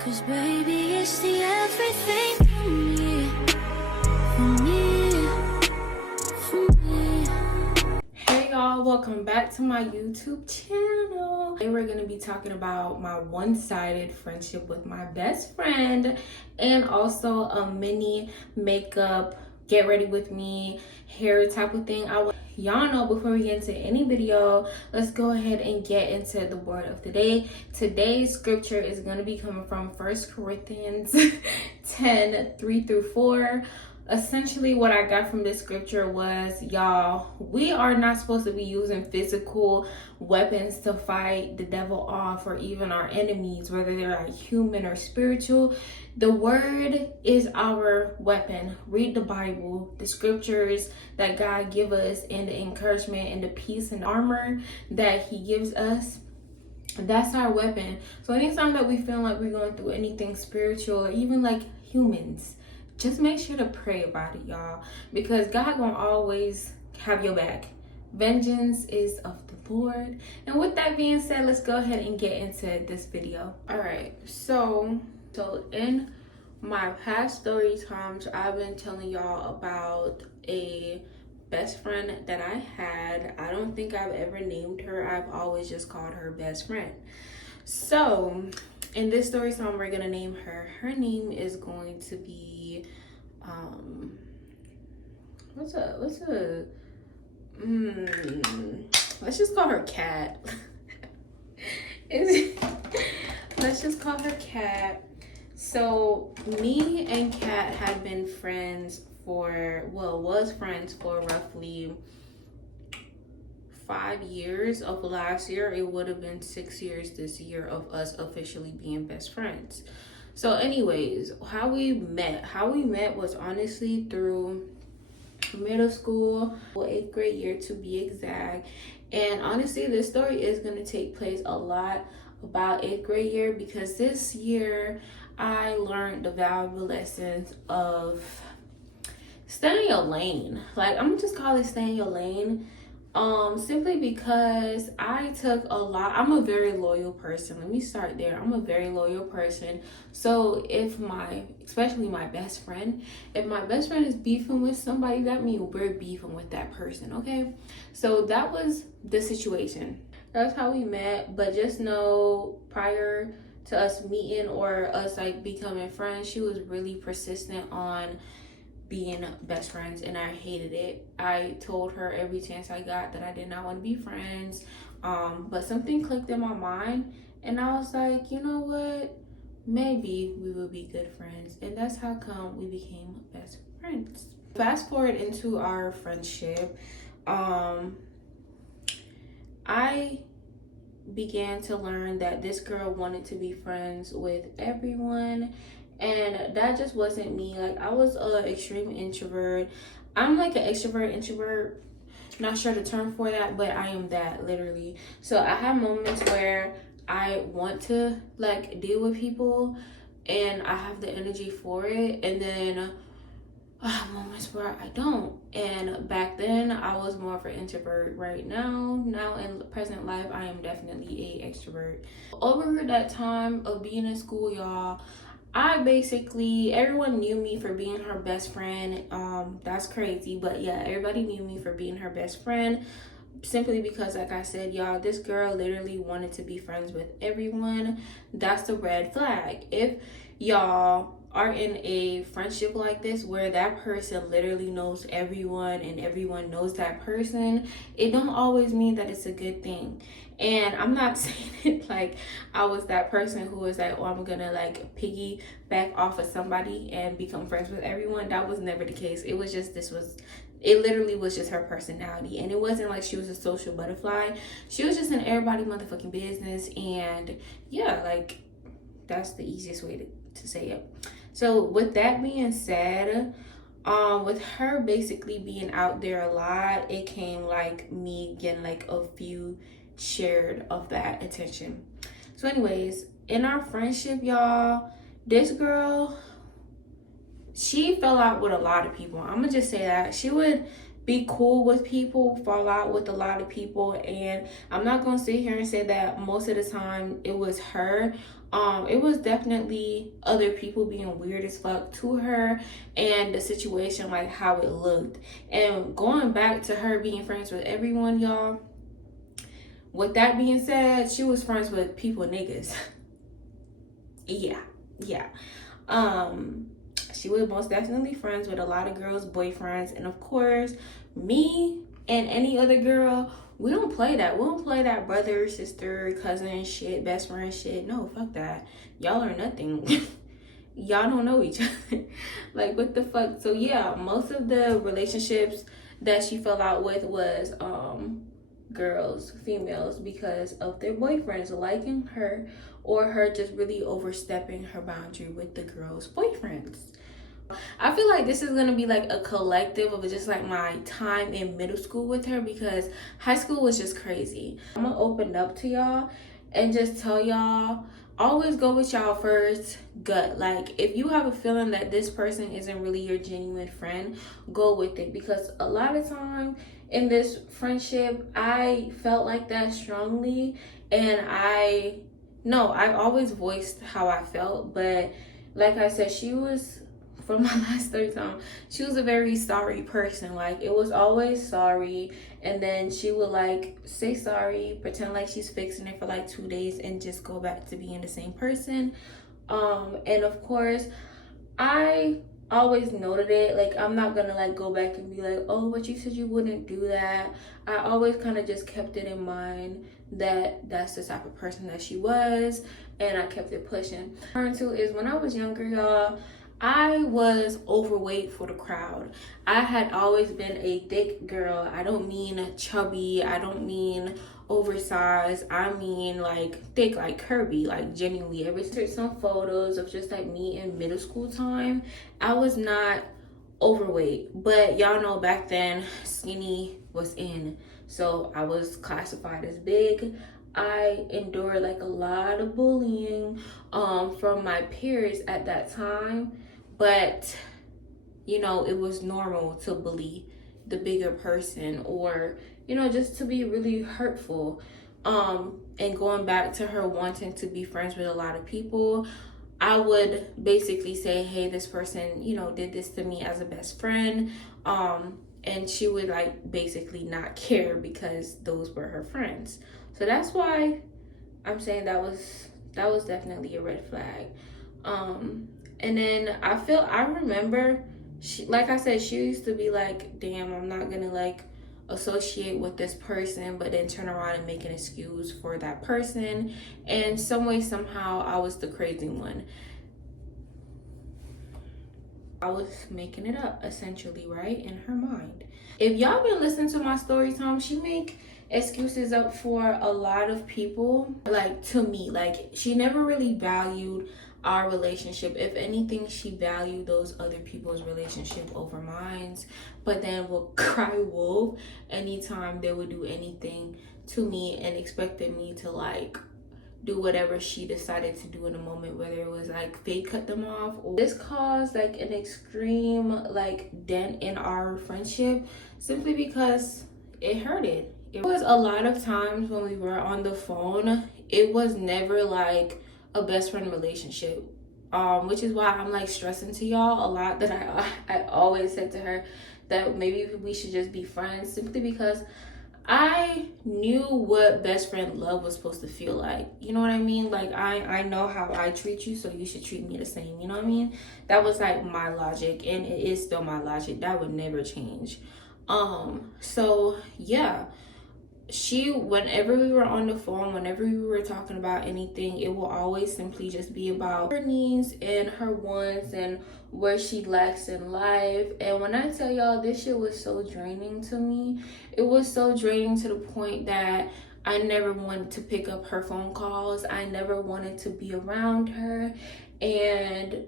'Cause baby, it's the everything for me, for me, for me. Hey y'all, welcome back to my YouTube channel. Today we're gonna be talking about my one-sided friendship with my best friend, and also a mini makeup, get ready with me, hair type of thing. Y'all know, before we get into any video, let's go ahead and get into the word of the day. Today's scripture is going to be coming from 1 Corinthians 10, 3 through 4. Essentially, what I got from this scripture was, y'all, we are not supposed to be using physical weapons to fight the devil off, or even our enemies, whether they're like human or spiritual. The word is our weapon. Read the Bible, the scriptures that God give us, and the encouragement and the peace and armor that he gives us. That's our weapon. So anytime that we feel like we're going through anything spiritual, or even like humans, just make sure to pray about it, y'all, because God gonna always have your back. Vengeance is of the Lord. And with that being said, let's go ahead and get into this video. All right, so in my past story times, I've been telling y'all about a best friend that I had. I don't think I've ever named her. I've always just called her best friend. So in this story time, we're gonna name her. Her name is going to be let's just call her Cat. Let's just call her Cat. So me and Cat had been friends was friends for roughly 5 years. Of last year, it would have been 6 years this year of us officially being best friends. So anyways, how we met was honestly through middle school, 8th grade year to be exact. And honestly, this story is going to take place a lot about 8th grade year, because this year I learned the valuable lessons of staying in your lane. Like, I'm gonna just call it staying in your lane. Simply because I'm a very loyal person. Let me start there. I'm a very loyal person. So especially my best friend, if my best friend is beefing with somebody, that means we're beefing with that person, okay? So that was the situation. That's how we met. But just know, prior to us meeting or us like becoming friends, she was really persistent on being best friends, and I hated it. I told her every chance I got that I did not want to be friends, but something clicked in my mind, and I was like, you know what, maybe we will be good friends. And that's how come we became best friends. Fast forward into our friendship, I began to learn that this girl wanted to be friends with everyone, and that just wasn't me. Like, I was an extreme introvert. I'm like an extrovert introvert, not sure the term for that, but I am that, literally. So I have moments where I want to like deal with people and I have the energy for it, and then moments where I don't. And back then I was more of an introvert. Right now in present life, I am definitely a extrovert. Over that time of being in school, y'all, everyone knew me for being her best friend. That's crazy, but yeah, everybody knew me for being her best friend, simply because, like I said, y'all, this girl literally wanted to be friends with everyone. That's the red flag. If y'all are in a friendship like this where that person literally knows everyone and everyone knows that person, it don't always mean that it's a good thing. And I'm not saying it like I was that person who was like, oh, I'm gonna like piggyback off of somebody and become friends with everyone. That was never the case. It literally was just her personality. And it wasn't like she was a social butterfly. She was just in everybody motherfucking business. And yeah, like, that's the easiest way to say it. So with that being said, with her basically being out there a lot, it came like me getting like a few shared of that attention. So anyways, in our friendship, y'all, this girl, she fell out with a lot of people. I'm gonna just say that. She would be cool with people, fall out with a lot of people, and I'm not gonna sit here and say that most of the time it was her. It was definitely other people being weird as fuck to her, and the situation, like how it looked. And going back to her being friends with everyone, y'all, with that being said, she was friends with people niggas. yeah. She was most definitely friends with a lot of girls' boyfriends, and of course, me and any other girl, we don't play that. We don't play that brother, sister, cousin shit, best friend shit. No, fuck that. Y'all are nothing. Y'all don't know each other. Like, what the fuck? So yeah, most of the relationships that she fell out with was girls, females, because of their boyfriends liking her, or her just really overstepping her boundary with the girls' boyfriends. I feel like this is gonna be like a collective of just like my time in middle school with her, because high school was just crazy. I'm gonna open up to y'all and just tell y'all, always go with y'all first gut. Like, if you have a feeling that this person isn't really your genuine friend, go with it, because a lot of time in this friendship I felt like that strongly, and I've always voiced how I felt, but like I said, she was, for my last third time, she was a very sorry person. Like, it was always sorry, and then she would like say sorry, pretend like she's fixing it for like 2 days, and just go back to being the same person. And of course, I always noted it. Like, I'm not gonna like go back and be like, oh, but you said you wouldn't do that. I always kind of just kept it in mind that that's the type of person that she was, and I kept it pushing. Turn to is, when I was younger, y'all, I was overweight for the crowd. I had always been a thick girl. I don't mean chubby. I don't mean oversized. I mean like thick, like curvy, like genuinely. Ever since some photos of just like me in middle school time, I was not overweight. But y'all know back then, skinny was in. So I was classified as big. I endured like a lot of bullying from my peers at that time. But, you know, it was normal to bully the bigger person, or, you know, just to be really hurtful. And going back to her wanting to be friends with a lot of people, I would basically say, hey, this person, you know, did this to me as a best friend. And she would like basically not care, because those were her friends. So that's why I'm saying that was definitely a red flag. And then I remember, she, like I said, she used to be like, damn, I'm not gonna like associate with this person, but then turn around and make an excuse for that person. And some way, somehow, I was the crazy one. I was making it up, essentially, right? In her mind. If y'all been listening to my story time, she make excuses up for a lot of people. Like, to me, like, she never really valued our relationship. If anything, she valued those other people's relationship over mine, but then will cry wolf anytime they would do anything to me, and expected me to like do whatever she decided to do in a moment, whether it was like fake cut them off, or this caused like an extreme like dent in our friendship, simply because it hurted. It was a lot of times when we were on the phone, it was never like a best friend relationship, which is why I'm like stressing to y'all a lot that I always said to her that maybe we should just be friends, simply because I knew what best friend love was supposed to feel like. You know what I mean? Like, I know how I treat you, so you should treat me the same. You know what I mean? That was like my logic, and it is still my logic. That would never change. So yeah, she, whenever we were on the phone, whenever we were talking about anything, it will always simply just be about her needs and her wants and where she lacks in life. And when I tell y'all, this shit was so draining to me. It was so draining to the point that I never wanted to pick up her phone calls. I never wanted to be around her. And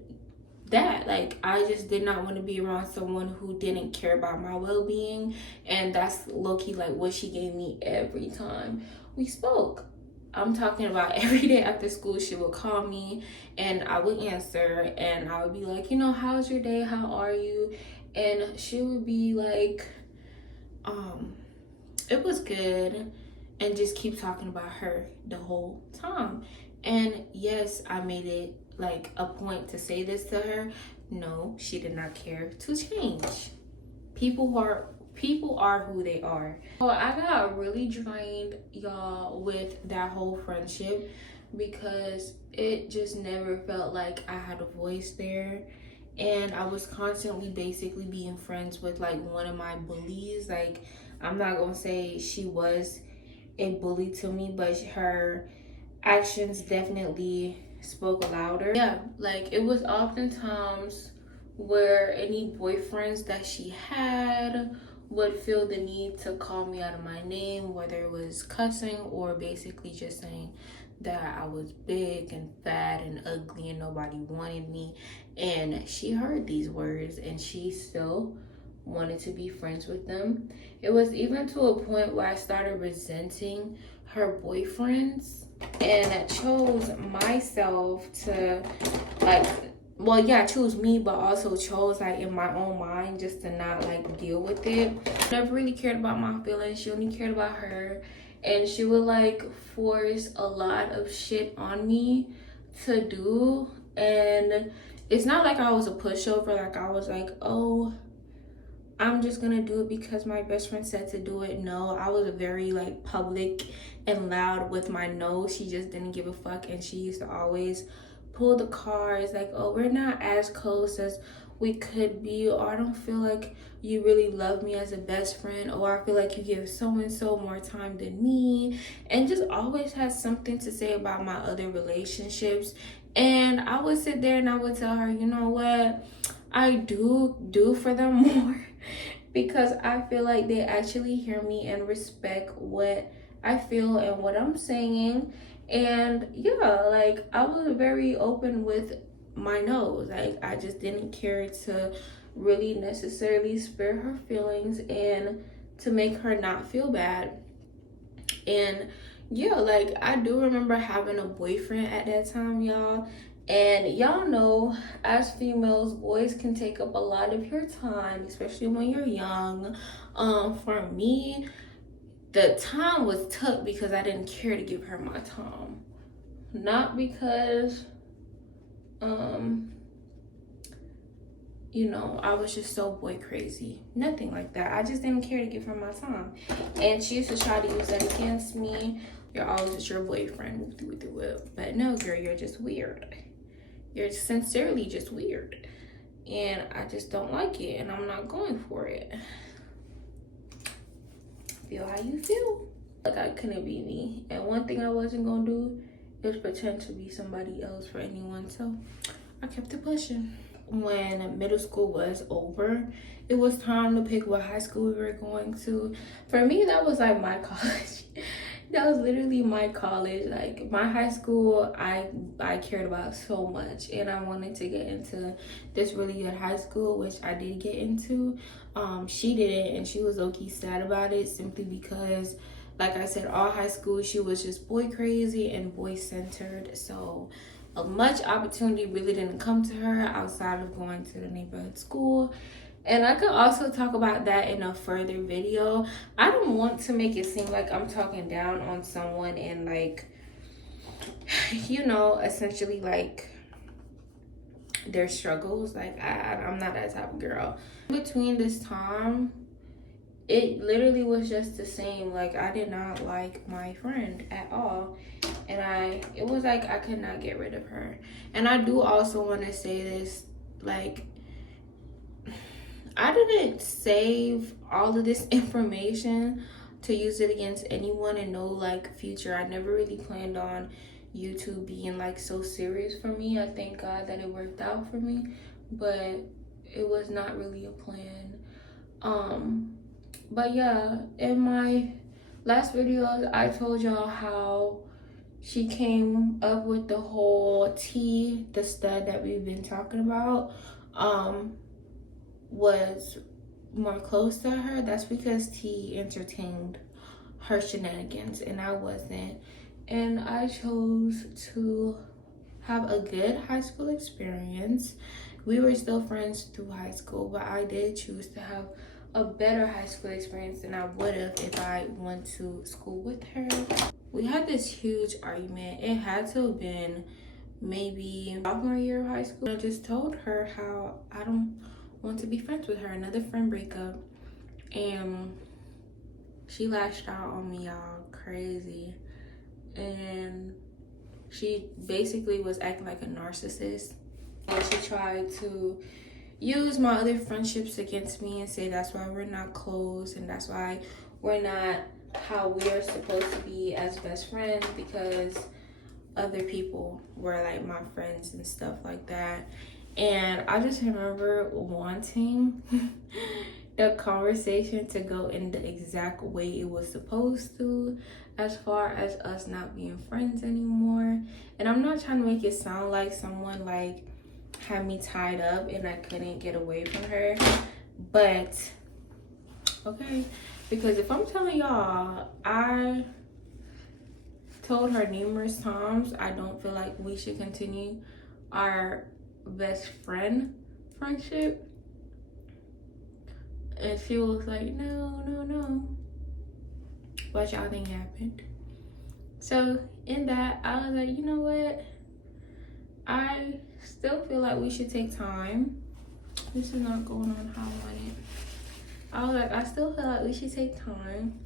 that, like, I just did not want to be around someone who didn't care about my well-being. And that's low-key like what she gave me every time we spoke. I'm talking about every day after school, she would call me and I would answer, and I would be like, you know, how's your day, how are you? And she would be like, it was good, and just keep talking about her the whole time. And yes, I made it like a point to say this to her. No, she did not care to change. People are who they are. So I got really drained, y'all, with that whole friendship because it just never felt like I had a voice there. And I was constantly basically being friends with like one of my bullies. Like, I'm not gonna say she was a bully to me, but her actions definitely spoke louder. Yeah, like it was oftentimes where any boyfriends that she had would feel the need to call me out of my name, whether it was cussing or basically just saying that I was big and fat and ugly and nobody wanted me. And she heard these words and she still wanted to be friends with them. It was even to a point where I started resenting her boyfriends and chose myself to like, well, yeah, choose me, but also chose like in my own mind just to not like deal with it. Never really cared about my feelings. She only cared about her, and she would like force a lot of shit on me to do. And it's not like I was a pushover. Like I was like, oh, I'm just gonna do it because my best friend said to do it. No, I was very like public and loud with my no. She just didn't give a fuck, and she used to always pull the cards like, oh, we're not as close as we could be, or I don't feel like you really love me as a best friend, or I feel like you give so and so more time than me, and just always has something to say about my other relationships. And I would sit there and I would tell her, you know what, I do for them more because I feel like they actually hear me and respect what I feel and what I'm saying. And yeah, like I was very open with my nose. Like I just didn't care to really necessarily spare her feelings and to make her not feel bad. And yeah, like I do remember having a boyfriend at that time, y'all. And y'all know, as females, boys can take up a lot of your time, especially when you're young. For me, the time was tough because I didn't care to give her my time. Not because, you know, I was just so boy crazy. Nothing like that. I just didn't care to give her my time. And she used to try to use that against me. You're always just your boyfriend. But no, girl, you're just weird. You're sincerely just weird. And I just don't like it. And I'm not going for it. Feel how you feel. Like I couldn't be me. And one thing I wasn't going to do is pretend to be somebody else for anyone. So I kept it pushing. When middle school was over, it was time to pick what high school we were going to. For me, that was like my college. That was literally my college. Like my high school, I cared about so much, and I wanted to get into this really good high school, which I did get into. She didn't, and she was low-key sad about it simply because, like I said, all high school she was just boy crazy and boy centered. So much opportunity really didn't come to her outside of going to the neighborhood school. And I could also talk about that in a further video. I don't want to make it seem like I'm talking down on someone and like, you know, essentially like their struggles. Like I'm not that type of girl. Between this time, it literally was just the same. Like I did not like my friend at all, and it was like I could not get rid of her. And I do also want to say this, like I didn't save all of this information to use it against anyone in no like future. I never really planned on YouTube being like so serious for me. I thank God that it worked out for me, but it was not really a plan. But yeah, in my last videos I told y'all how she came up with the whole T, the stud that we've been talking about, was more close to her. That's because T entertained her shenanigans and I wasn't. And I chose to have a good high school experience. We were still friends through high school, but I did choose to have a better high school experience than I would have if I went to school with her. we had this huge argument. It had to have been maybe sophomore year of high school. I just told her how I don't want to be friends with her. Another friend breakup. And she lashed out on me, y'all, crazy. And she basically was acting like a narcissist. And she tried to use my other friendships against me and say that's why we're not close and that's why we're not how we're supposed to be as best friends, because other people were like my friends and stuff like that. And I just remember wanting the conversation to go in the exact way it was supposed to, as far as us not being friends anymore. And I'm not trying to make it sound like someone like had me tied up and I couldn't get away from her, but okay, because if I'm telling y'all, I told her numerous times I don't feel like we should continue our best friend friendship, and she was like, no. What y'all think happened? So in that, I was like, you know what, I still feel like we should take time. This is not going on how I want it. I was like, I still feel like we should take time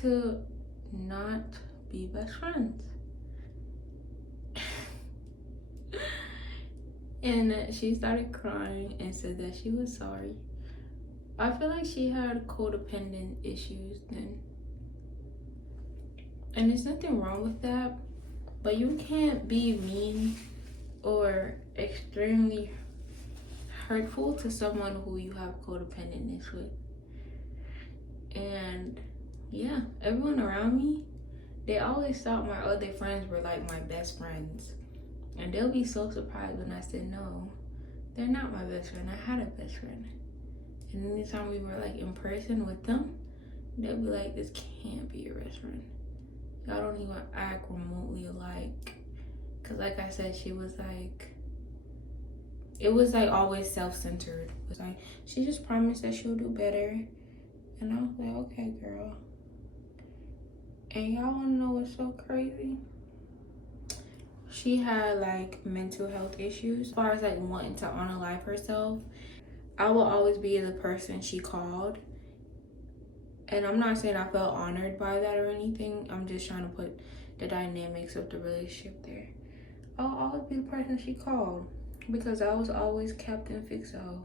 to not be best friends. And she started crying and said that she was sorry. I feel like she had codependent issues then. And there's nothing wrong with that, but you can't be mean or extremely hurtful to someone who you have codependentness with. And yeah, everyone around me, they always thought my other friends were like my best friends. And they'll be so surprised when I said, no, they're not my best friend. I had a best friend. And anytime we were like in person with them, they'll be like, this can't be your best friend. Y'all don't even act remotely alike. Cause like I said, she was like, it was like always self-centered. It was like, she just promised that she'll do better. And I was like, okay, girl. And y'all wanna know what's so crazy? She had like mental health issues. As far as like wanting to unalive herself, I will always be the person she called. And I'm not saying I felt honored by that or anything. I'm just trying to put the dynamics of the relationship there. I'll always be the person she called because I was always Captain Fixo.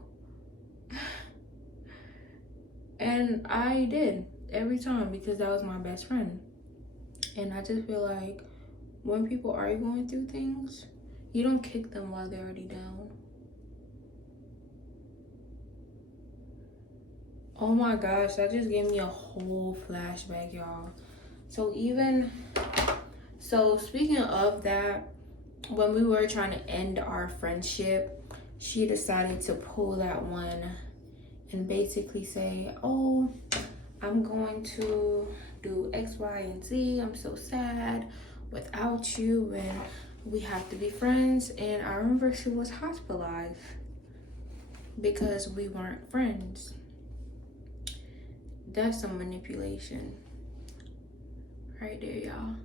And I did every time because that was my best friend. And I just feel like when people are going through things, you don't kick them while they're already down. Oh my gosh, that just gave me a whole flashback, y'all. So speaking of that, when we were trying to end our friendship, she decided to pull that one and basically say, oh, I'm going to do X, Y, and Z. I'm so sad without you and we have to be friends. And I remember she was hospitalized because we weren't friends. That's some manipulation right there, y'all.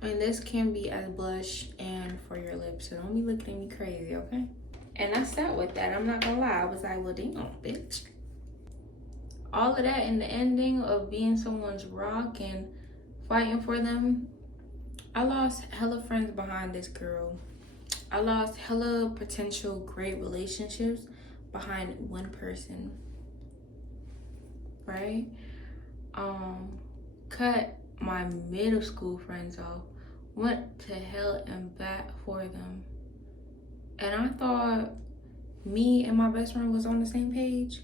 And this can be as blush and for your lips, so don't be looking at me crazy, okay? And I sat with that. I'm not gonna lie. I was like, well, damn, bitch. All of that in the ending of being someone's rock and fighting for them, I lost hella friends behind this girl. I lost hella potential great relationships behind one person, right? Cut my middle school friends off, went to hell and back for them. And I thought me and my best friend was on the same page.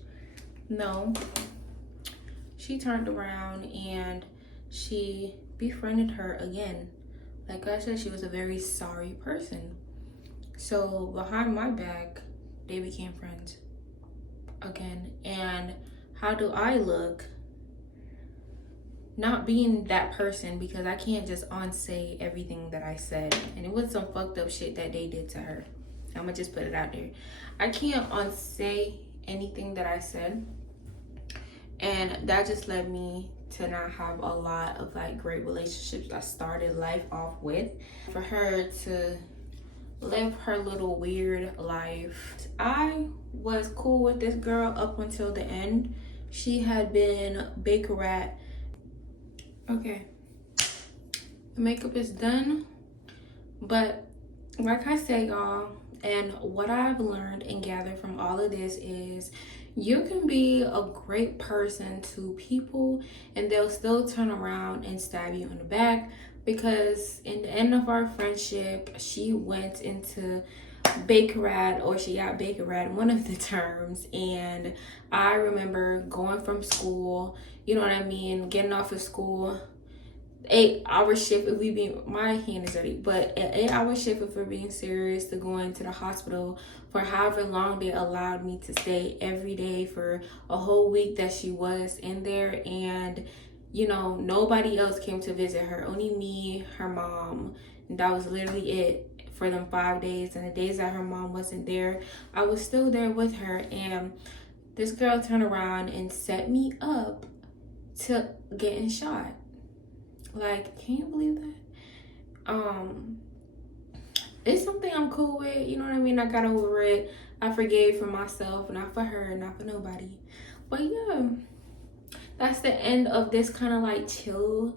No. She turned around and she befriended her again. Like I said, she was a very sorry person. So behind my back, they became friends again. And how do I look? Not being that person, because I can't just unsay everything that I said. And it was some fucked up shit that they did to her. I'm gonna just put it out there. I can't unsay anything that I said. And that just led me to not have a lot of like great relationships I started life off with. For her to live her little weird life. I was cool with this girl up until the end. She had been Baker at. Okay, the makeup is done, but like I said, y'all, and what I've learned and gathered from all of this is you can be a great person to people and they'll still turn around and stab you in the back, because in the end of our friendship, she went into Bakerad, or she got Bakerad, one of the terms. And I remember going from school, you know what I mean, getting off of school, 8-hour shift if we be, my hand is dirty, but an 8-hour shift if we're being serious, to going to the hospital for however long they allowed me to stay every day for a whole week that she was in there. And you know, nobody else came to visit her, only me, her mom, and that was literally it for them 5 days. And the days that her mom wasn't there, I was still there with her. And this girl turned around and set me up to getting shot. Like, can you believe that? It's something I'm cool with, you know what I mean? I got over it. I forgave for myself, not for her, not for nobody. But yeah, that's the end of this kind of like chill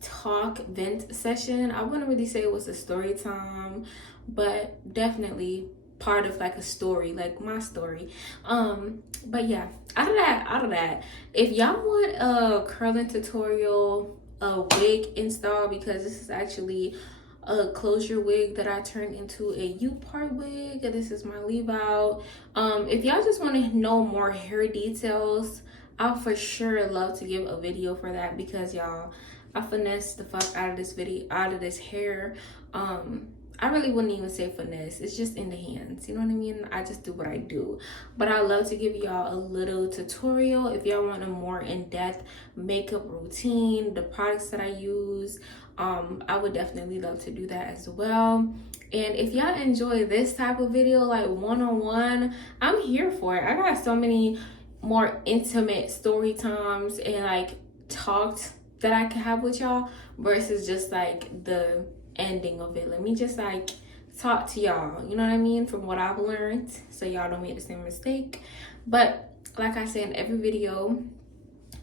talk vent session. I wouldn't really say it was a story time, but definitely part of like a story, like my story. But yeah, out of that, if y'all want a curling tutorial, a wig install, because this is actually a closure wig that I turned into a U-part wig. This is my leave out. If y'all just want to know more hair details, I'll for sure love to give a video for that, because y'all, I finessed the fuck out of this video, out of this hair. I really wouldn't even say finesse, it's just in the hands, you know what I mean? I just do what I do. But I love to give y'all a little tutorial if y'all want a more in-depth makeup routine, the products that I use. I would definitely love to do that as well. And if y'all enjoy this type of video, like one-on-one, I'm here for it. I got so many more intimate story times and like talks that I can have with y'all versus just like the ending of it. Let me just like talk to y'all, you know what I mean, from what I've learned, so y'all don't make the same mistake. But like I said in every video,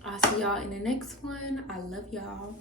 I'll see y'all in the next one. I love y'all.